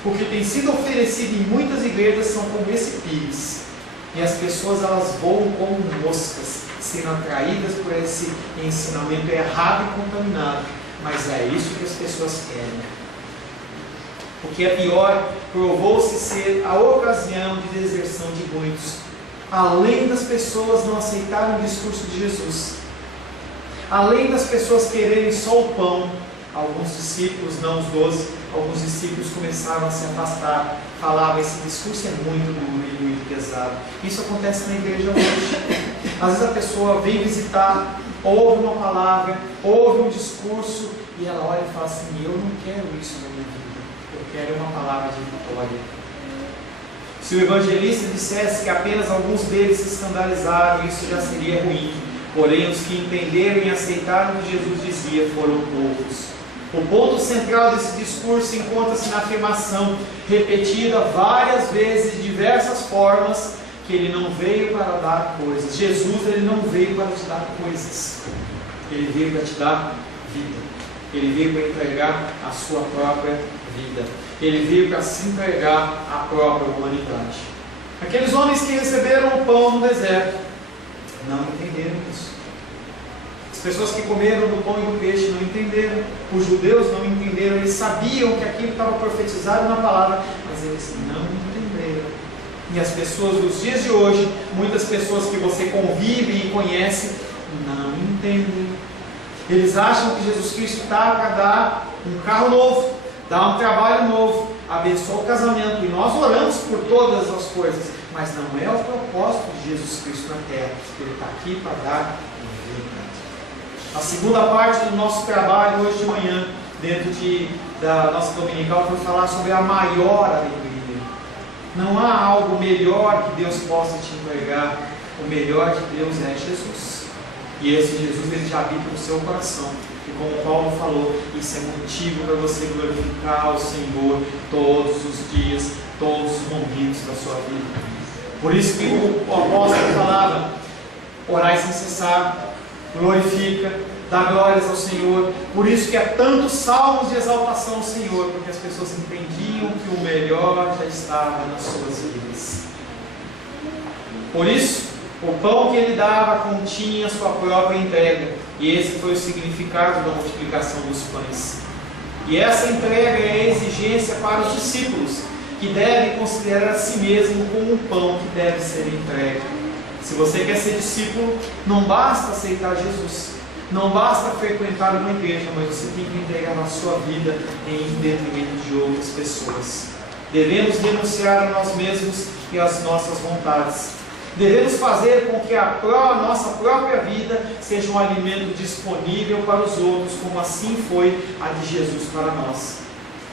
O que tem sido oferecido em muitas igrejas são como esse pires. E as pessoas, elas voam como moscas, sendo atraídas por esse ensinamento errado e contaminado. Mas é isso que as pessoas querem. O que é pior, provou-se ser a ocasião de deserção de muitos. Além das pessoas não aceitarem o discurso de Jesus, além das pessoas quererem só o pão, alguns discípulos, não os 12, alguns discípulos começaram a se afastar, falavam: esse discurso é muito duro e muito pesado. Isso acontece na igreja hoje. Às vezes a pessoa vem visitar, ouve uma palavra, ouve um discurso, e ela olha e fala assim: eu não quero isso na minha vida, eu quero uma palavra de vitória. Se o evangelista dissesse que apenas alguns deles se escandalizaram, isso já seria ruim. Porém, os que entenderam e aceitaram o que Jesus dizia foram poucos. O ponto central desse discurso encontra-se na afirmação, repetida várias vezes, de diversas formas, que ele não veio para dar coisas. Jesus, ele não veio para te dar coisas. Ele veio para te dar vida. Ele veio para entregar a sua própria vida. Ele veio para se entregar à própria humanidade. Aqueles homens que receberam o pão no deserto não entenderam isso. As pessoas que comeram do pão e do peixe não entenderam. Os judeus não entenderam. Eles sabiam que aquilo estava profetizado na palavra, mas eles não entenderam. E as pessoas dos dias de hoje, muitas pessoas que você convive e conhece, não entendem. Eles acham que Jesus Cristo está para dar um carro novo, dar um trabalho novo, abençoar o casamento. E nós oramos por todas as coisas, mas não é o propósito de Jesus Cristo na terra. Ele está aqui para dar vida. A segunda parte do nosso trabalho hoje de manhã, dentro da nossa dominical, foi falar sobre a maior alegria. Não há algo melhor que Deus possa te entregar. O melhor de Deus é Jesus. E esse Jesus, ele já habita no seu coração. E como Paulo falou, isso é motivo para você glorificar o Senhor todos os dias, todos os momentos da sua vida. Por isso que o apóstolo falava: orai sem cessar, glorifica, dá glórias ao Senhor. Por isso que há tantos salmos de exaltação ao Senhor, porque as pessoas entendiam que o melhor já estava nas suas vidas. Por isso, o pão que ele dava continha sua própria entrega, e esse foi o significado da multiplicação dos pães. E essa entrega é a exigência para os discípulos, que devem considerar a si mesmo como um pão que deve ser entregue. Se você quer ser discípulo, não basta aceitar Jesus, não basta frequentar uma igreja, mas você tem que entregar a sua vida em detrimento de outras pessoas. Devemos renunciar a nós mesmos e às nossas vontades. Devemos fazer com que a nossa própria vida seja um alimento disponível para os outros, como assim foi a de Jesus para nós.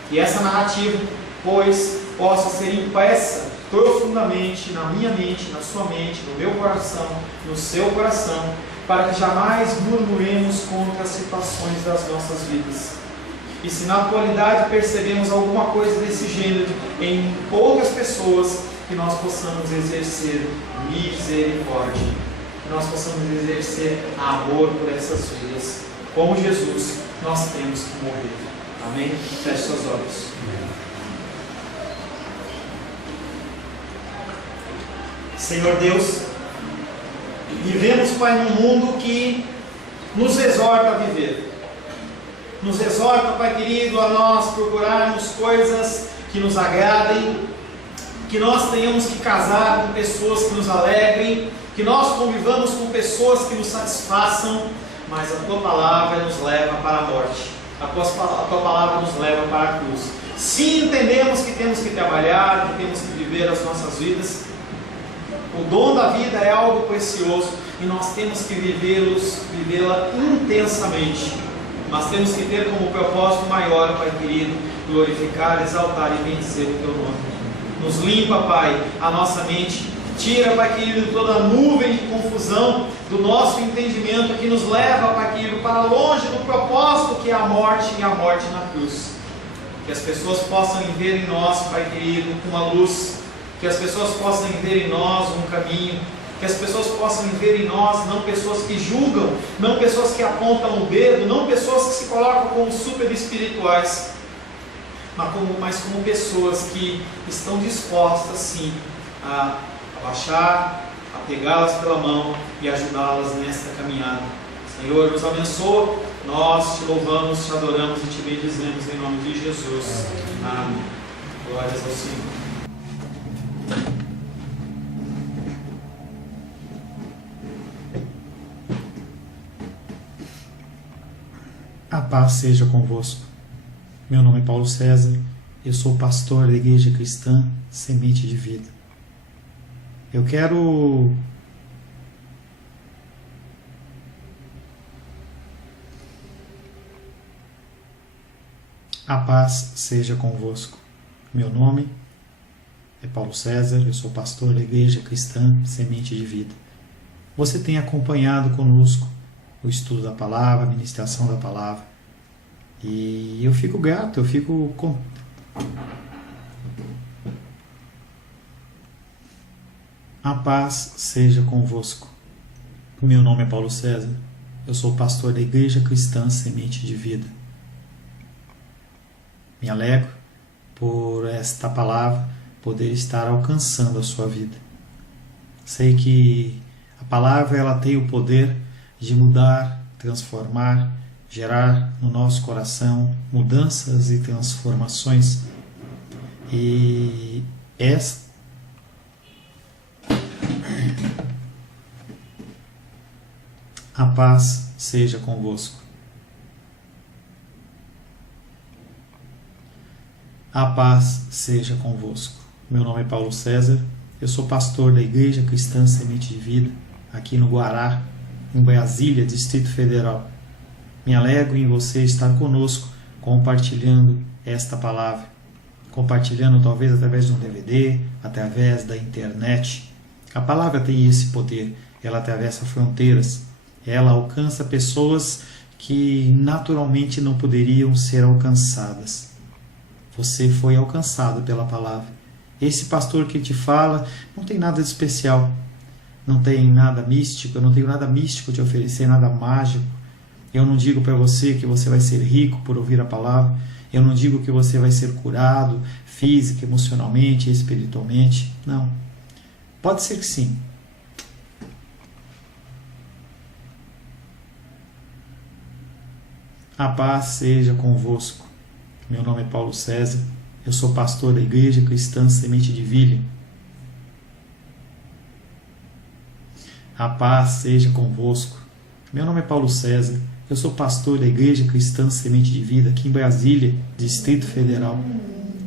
E essa narrativa, pois, possa ser impressa profundamente na minha mente, na sua mente, no meu coração, no seu coração, para que jamais murmuremos contra as situações das nossas vidas. E se na atualidade percebemos alguma coisa desse gênero em outras pessoas, que nós possamos exercer misericórdia, que nós possamos exercer amor por essas vidas. Como Jesus, nós temos que morrer. Amém? Feche seus olhos. Senhor Deus, vivemos, Pai, num mundo que nos exorta a viver. Nos exorta, Pai querido, a nós procurarmos coisas que nos agradem, que nós tenhamos que casar com pessoas que nos alegrem, que nós convivamos com pessoas que nos satisfaçam, mas a Tua Palavra nos leva para a morte, a Tua Palavra nos leva para a cruz. Sim, entendemos que temos que trabalhar, que temos que viver as nossas vidas. O dom da vida é algo precioso e nós temos que vivê-la intensamente. Mas temos que ter como propósito maior, Pai querido, glorificar, exaltar e bendizer o Teu nome. Nos limpa, Pai, a nossa mente. Tira, Pai querido, toda a nuvem de confusão do nosso entendimento que nos leva, Pai querido, para longe do propósito que é a morte e a morte na cruz. Que as pessoas possam ver em nós, Pai querido, uma luz. Que as pessoas possam ver em nós um caminho. Que as pessoas possam ver em nós não pessoas que julgam, não pessoas que apontam o dedo, não pessoas que se colocam como super espirituais, mas como pessoas que estão dispostas sim a abaixar, a pegá-las pela mão e ajudá-las nesta caminhada. Senhor, nos abençoa, nós te louvamos, te adoramos e te bendizemos em nome de Jesus. Amém. Glórias ao Senhor. A paz seja convosco. Meu nome é Paulo César, eu sou pastor da Igreja Cristã Semente de Vida. Eu quero a paz seja convosco. Meu nome é Paulo César, eu sou pastor da Igreja Cristã Semente de Vida. Você tem acompanhado conosco o estudo da palavra, a ministração da palavra. E eu fico grato, eu fico contente. A paz seja convosco. Meu nome é Paulo César, eu sou pastor da Igreja Cristã Semente de Vida. Me alegro por esta palavra poder estar alcançando a sua vida. Sei que a palavra ela tem o poder de mudar, transformar, gerar no nosso coração mudanças e transformações. E a paz seja convosco. A paz seja convosco. Meu nome é Paulo César, eu sou pastor da Igreja Cristã Semente de Vida, aqui no Guará, em Brasília, Distrito Federal. Me alegro em você estar conosco, compartilhando esta palavra. Compartilhando talvez através de um DVD, através da internet. A palavra tem esse poder, ela atravessa fronteiras, ela alcança pessoas que naturalmente não poderiam ser alcançadas. Você foi alcançado pela palavra. Esse pastor que te fala não tem nada de especial, não tem nada místico, eu não tenho nada místico a te oferecer, nada mágico. Eu não digo para você que você vai ser rico por ouvir a palavra, eu não digo que você vai ser curado física, emocionalmente, espiritualmente, não. Pode ser que sim. A paz seja convosco. Meu nome é Paulo César, eu sou pastor da Igreja Cristã Semente de Vida. A paz seja convosco. Meu nome é Paulo César, eu sou pastor da Igreja Cristã Semente de Vida aqui em Brasília, Distrito Federal.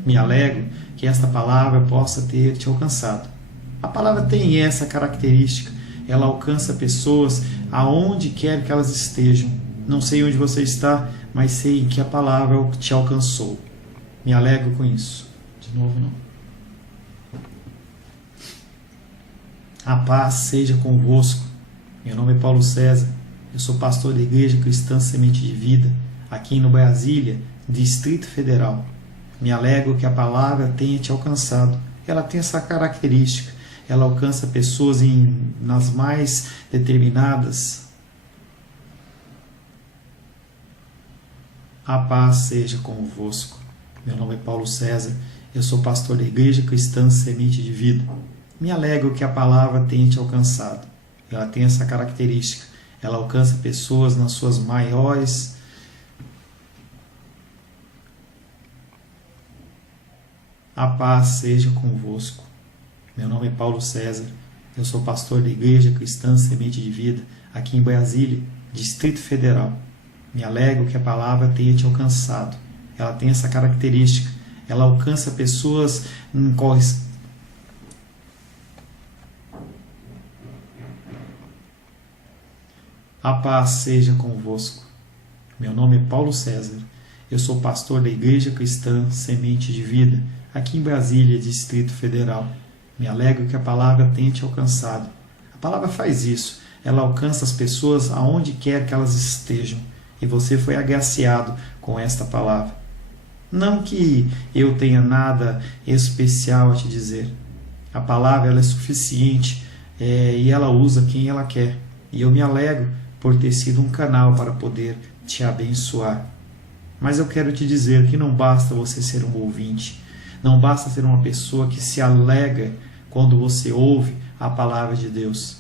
Me alegro que esta palavra possa ter te alcançado. A palavra tem essa característica, ela alcança pessoas aonde quer que elas estejam. Não sei onde você está, mas sei que a palavra te alcançou. Me alegro com isso. De novo, não. A paz seja convosco. Meu nome é Paulo César. Eu sou pastor da Igreja Cristã Semente de Vida, aqui no Brasília, Distrito Federal. Me alegro que a palavra tenha te alcançado. Ela tem essa característica. Ela alcança pessoas nas mais determinadas. A paz seja convosco. Meu nome é Paulo César, eu sou pastor da Igreja Cristã Semente de Vida. Me alegro que a palavra tenha te alcançado. Ela tem essa característica, ela alcança pessoas nas suas maiores A paz seja convosco. Meu nome é Paulo César, eu sou pastor da Igreja Cristã Semente de Vida, aqui em Brasília, Distrito Federal. Me alegro que a palavra tenha te alcançado. Ela tem essa característica. Ela alcança pessoas em quais... A paz seja convosco. Meu nome é Paulo César. Eu sou pastor da Igreja Cristã Semente de Vida, aqui em Brasília, Distrito Federal. Me alegro que a palavra tenha te alcançado. A palavra faz isso. Ela alcança as pessoas aonde quer que elas estejam. E você foi agraciado com esta palavra. Não que eu tenha nada especial a te dizer. A palavra ela é suficiente e ela usa quem ela quer. E eu me alegro por ter sido um canal para poder te abençoar. Mas eu quero te dizer que não basta você ser um ouvinte. Não basta ser uma pessoa que se alegra quando você ouve a palavra de Deus.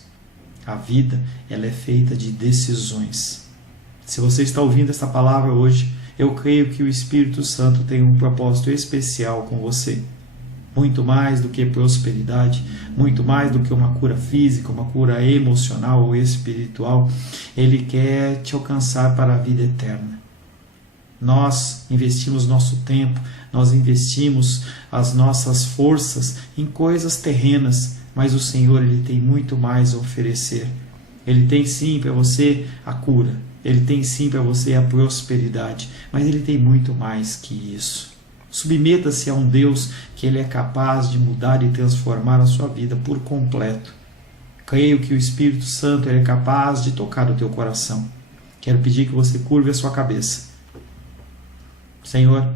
A vida ela é feita de decisões. Se você está ouvindo esta palavra hoje, eu creio que o Espírito Santo tem um propósito especial com você. Muito mais do que prosperidade, muito mais do que uma cura física, uma cura emocional ou espiritual, Ele quer te alcançar para a vida eterna. Nós investimos nosso tempo, nós investimos as nossas forças em coisas terrenas, mas o Senhor Ele tem muito mais a oferecer. Ele tem sim para você a cura. Ele tem sim para você a prosperidade, mas Ele tem muito mais que isso. Submeta-se a um Deus que Ele é capaz de mudar e transformar a sua vida por completo. Creio que o Espírito Santo ele é capaz de tocar o teu coração. Quero pedir que você curve a sua cabeça. Senhor,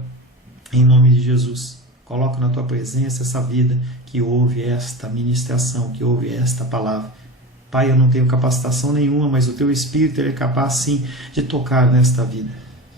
em nome de Jesus, coloco na tua presença essa vida que ouve esta ministração, que ouve esta palavra. Pai, eu não tenho capacitação nenhuma, mas o teu Espírito ele é capaz sim de tocar nesta vida,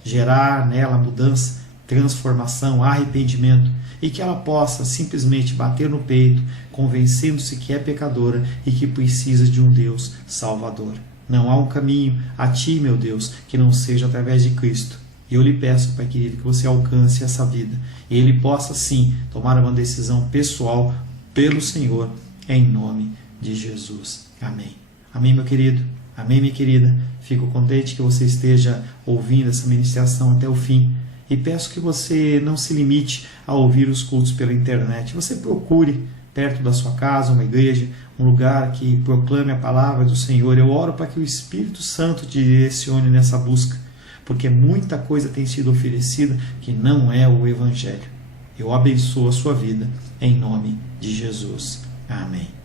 gerar nela mudança, transformação, arrependimento, e que ela possa simplesmente bater no peito, convencendo-se que é pecadora e que precisa de um Deus salvador. Não há um caminho a ti, meu Deus, que não seja através de Cristo. E eu lhe peço, Pai querido, que você alcance essa vida e ele possa sim tomar uma decisão pessoal pelo Senhor, em nome de Jesus. Amém. Amém, meu querido. Amém, minha querida. Fico contente que você esteja ouvindo essa ministração até o fim. E peço que você não se limite a ouvir os cultos pela internet. Você procure perto da sua casa uma igreja, um lugar que proclame a palavra do Senhor. Eu oro para que o Espírito Santo te direcione nessa busca, porque muita coisa tem sido oferecida que não é o Evangelho. Eu abençoo a sua vida, em nome de Jesus. Amém.